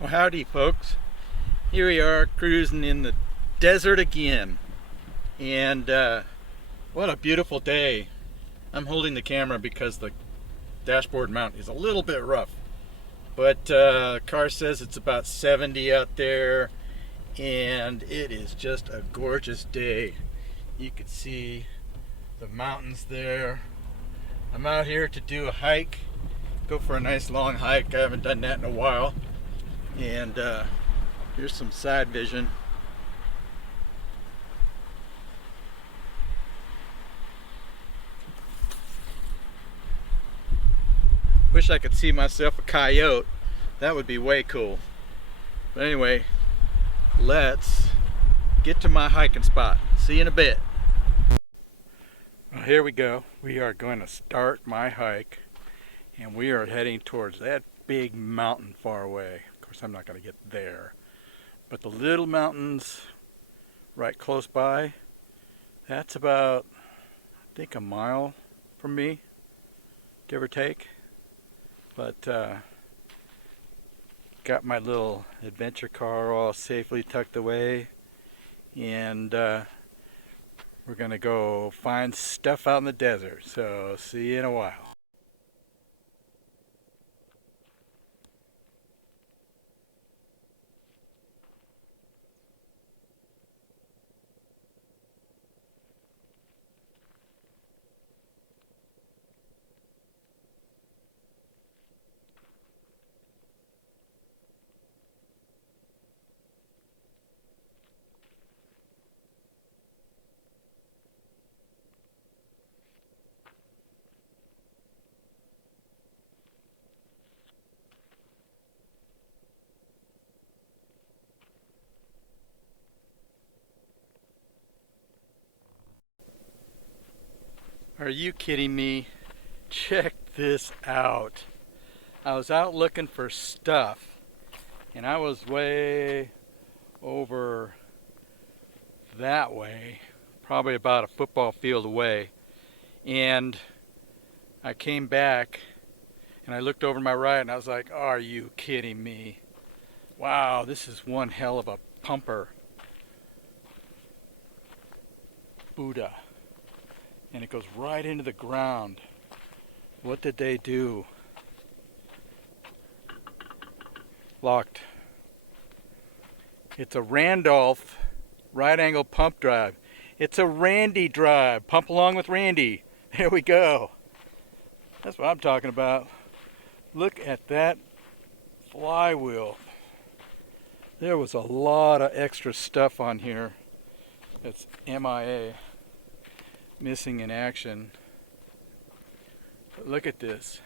Well, howdy, folks. Here we are cruising in the desert again. And what a beautiful day. I'm holding the camera because the dashboard mount is a little bit rough. But the car says it's about 70 out there. And it is just a gorgeous day. You can see the mountains there. I'm out here to do a hike. Go for a nice long hike. I haven't done that in a while. And here's some side vision. Wish I could see myself a coyote. That would be way cool. But anyway, let's get to my hiking spot. See you in a bit. Well, here we go. We are going to start my hike, and we are heading towards that big mountain far away. Of course, I'm not going to get there. But the little mountains right close by, that's about, I think, a mile from me, give or take. But got my little adventure car all safely tucked away, and we're gonna go find stuff out in the desert. So see you in a while. Are you kidding me? Check this out. I was out looking for stuff, and I was way over that way, probably about a football field away. And I came back and I looked over to my right and I was like, are you kidding me? Wow, this is one hell of a pumper. Buddha. And it goes right into the ground. What did they do? Locked. It's a Randolph right angle pump drive. It's a Randy drive. Pump along with Randy. There we go. That's what I'm talking about. Look at that flywheel. There was a lot of extra stuff on here that's MIA. Missing in action. But look at this.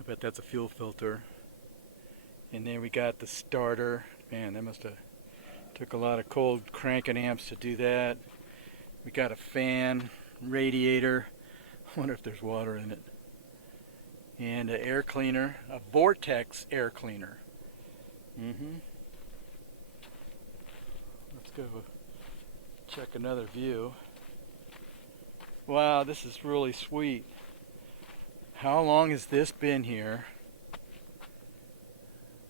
I bet that's a fuel filter. And then we got the starter. Man, that must have took a lot of cold cranking amps to do that. We got a fan, radiator. I wonder if there's water in it. And an air cleaner, a vortex air cleaner. Let's go check another view. Wow, this is really sweet. How long has this been here?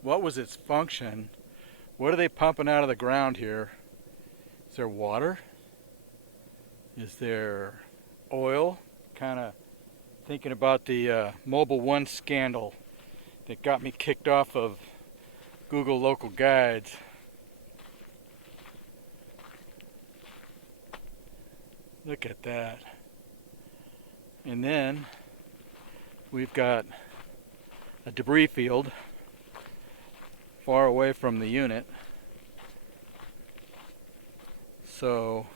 What was its function? What are they pumping out of the ground here? Is there water? Is there oil? Kind of thinking about the Mobile One scandal that got me kicked off of Google Local Guides. Look at that. And then we've got a debris field far away from the unit. So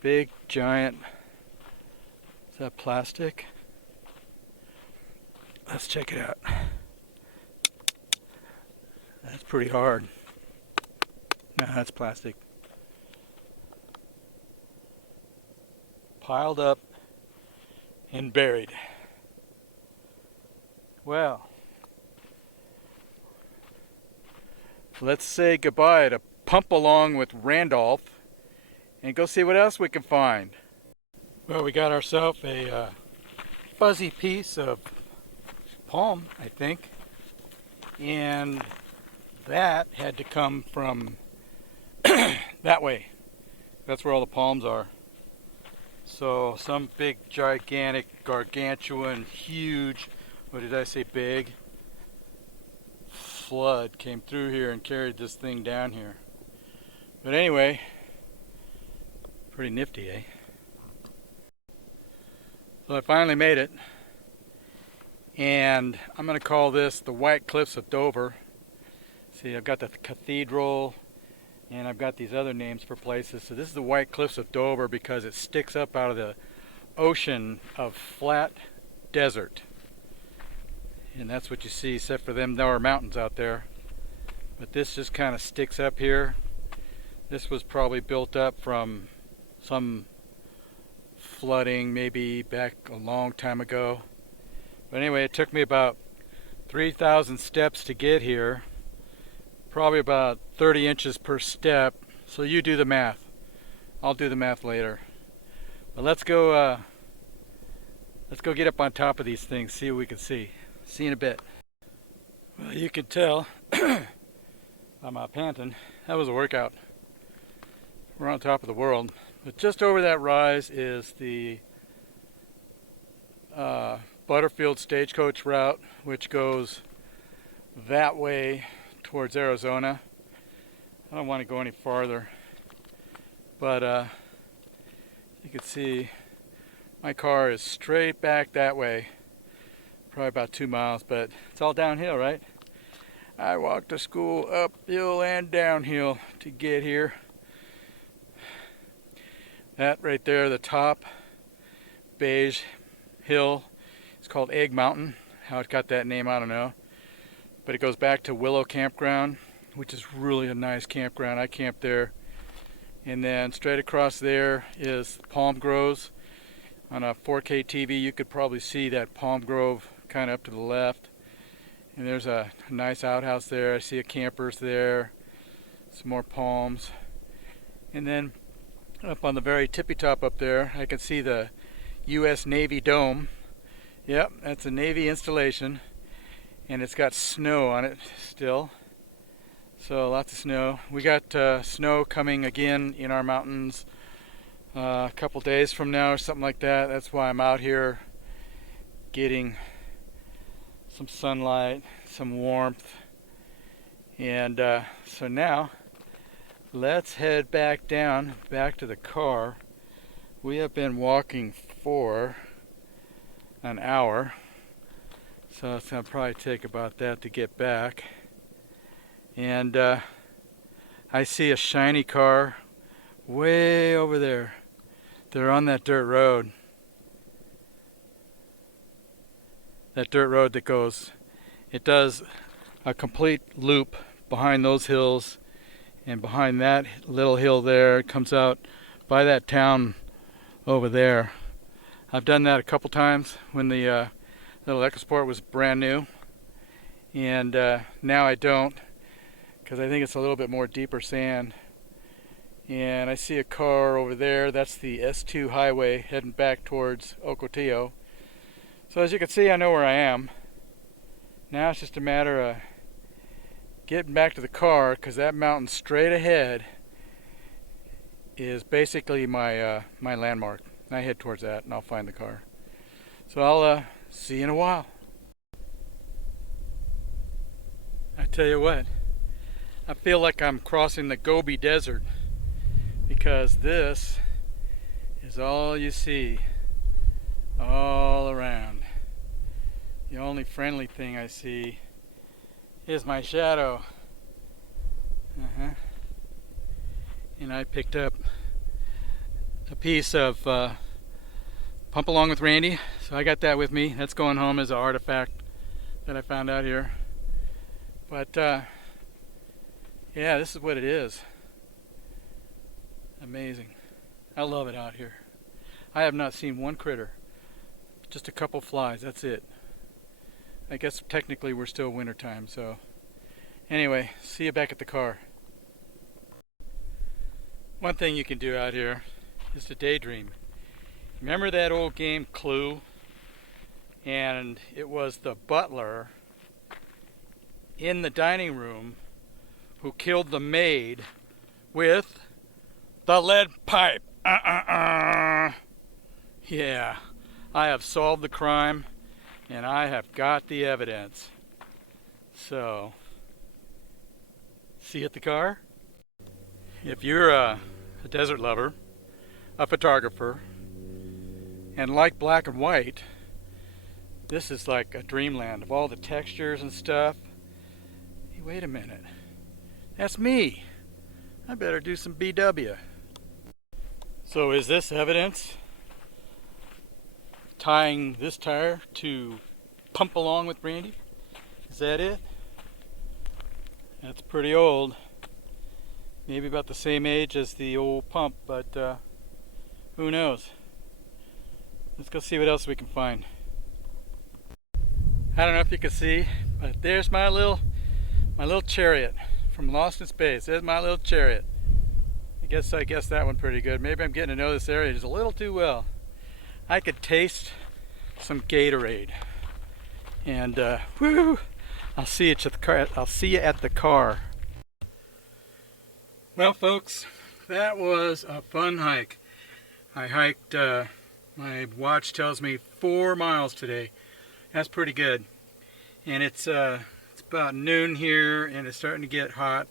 big, giant, is that plastic? Let's check it out. That's pretty hard. No, that's plastic. Piled up and buried. Well, let's say goodbye to Pump Along with Randolph and go see what else we can find. Well, we got ourselves a fuzzy piece of palm, I think, and that had to come from that way. That's where all the palms are. So some big, gigantic, gargantuan, huge, what did I say, big, flood came through here and carried this thing down here. But anyway, pretty nifty, eh? So I finally made it, and I'm going to call this the White Cliffs of Dover. See, I've got the cathedral, and I've got these other names for places. So this is the White Cliffs of Dover because it sticks up out of the ocean of flat desert. And that's what you see, except for them, there are mountains out there. But this just kind of sticks up here. This was probably built up from some flooding maybe back a long time ago. But anyway, it took me about 3,000 steps to get here. Probably about 30 inches per step. So you do the math. I'll do the math later. But let's go get up on top of these things, see what we can see. See you in a bit. Well, you can tell by my panting, that was a workout. We're on top of the world. But just over that rise is the Butterfield stagecoach route, which goes that way towards Arizona. I don't want to go any farther, but you can see my car is straight back that way, probably about 2 miles, but it's all downhill, right? I walked to school uphill and downhill to get here. That right there, the top beige hill, it's called Egg Mountain. How it got that name, I don't know. But it goes back to Willow Campground, which is really a nice campground. I camped there. And then straight across there is Palm Groves. On a 4K TV, you could probably see that palm grove kind of up to the left. And there's a nice outhouse there. I see a camper's there. Some more palms. And then up on the very tippy top up there, I can see the U.S. Navy Dome. Yep, that's a Navy installation. And it's got snow on it still. So lots of snow. We got snow coming again in our mountains a couple days from now or something like that. That's why I'm out here getting some sunlight, some warmth. And so now let's head back down, back to the car. We have been walking for an hour, so it's going to probably take about that to get back. And I see a shiny car way over there. They're on that dirt road. That dirt road that goes, it does a complete loop behind those hills, and behind that little hill there, it comes out by that town over there. I've done that a couple times when the little EcoSport was brand new, and now I don't, because I think it's a little bit more deeper sand. And I see a car over there. That's the S2 highway heading back towards Ocotillo. So as you can see, I know where I am. Now it's just a matter of getting back to the car, because that mountain straight ahead is basically my my landmark. I head towards that and I'll find the car. So I'll see you in a while. I tell you what, I feel like I'm crossing the Gobi Desert, because this is all you see all around. The only friendly thing I see is my shadow. And I picked up a piece of Pump Along with Randy, so I got that with me. That's going home as an artifact that I found out here. But yeah, this is what it is. Amazing. I love it out here. I have not seen one critter. Just a couple flies, that's it. I guess technically we're still wintertime, so Anyway, see you back at the car. One thing you can do out here is to daydream. Remember that old game Clue? And it was the butler in the dining room who killed the maid with the lead pipe. Yeah, I have solved the crime and I have got the evidence. So, see you at the car? If you're a desert lover, a photographer, and like black and white, this is like a dreamland of all the textures and stuff. Hey, wait a minute. That's me. I better do some BW. So is this evidence tying this tire to Pump Along with Randy? Is that it? That's pretty old. Maybe about the same age as the old pump, but who knows? Let's go see what else we can find. I don't know if you can see, but there's my little chariot from Lost in Space. There's my little chariot. I guess that one pretty good. Maybe I'm getting to know this area just a little too well. I could taste some Gatorade. And woo! I'll see you at the car. I'll see you at the car. Well, folks, that was a fun hike. I hiked. My watch tells me 4 miles today. That's pretty good. And it's about noon here, and it's starting to get hot.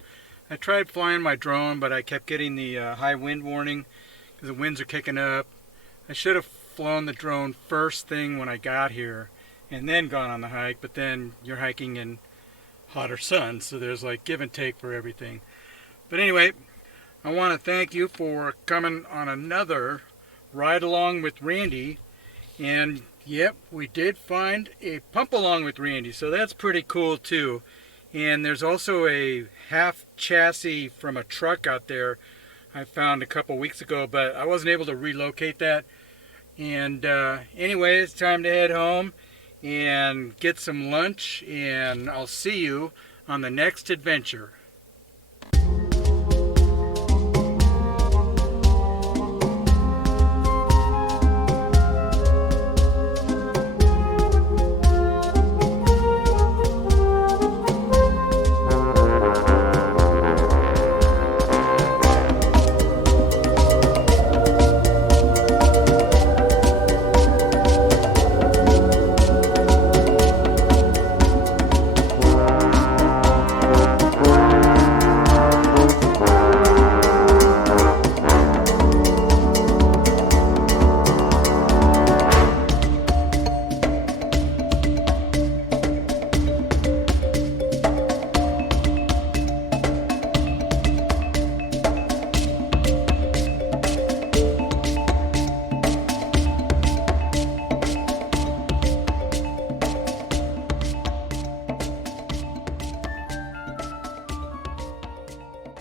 I tried flying my drone, but I kept getting the high wind warning because the winds are kicking up. I should have flown the drone first thing when I got here and then gone on the hike, but then you're hiking in hotter sun, so there's like give and take for everything. But anyway, I want to thank you for coming on another ride along with Randy. And yep, we did find a pump along with Randy, so that's pretty cool too. And there's also a half chassis from a truck out there I found a couple weeks ago, but I wasn't able to relocate that. And anyway, it's time to head home and get some lunch, and I'll see you on the next adventure.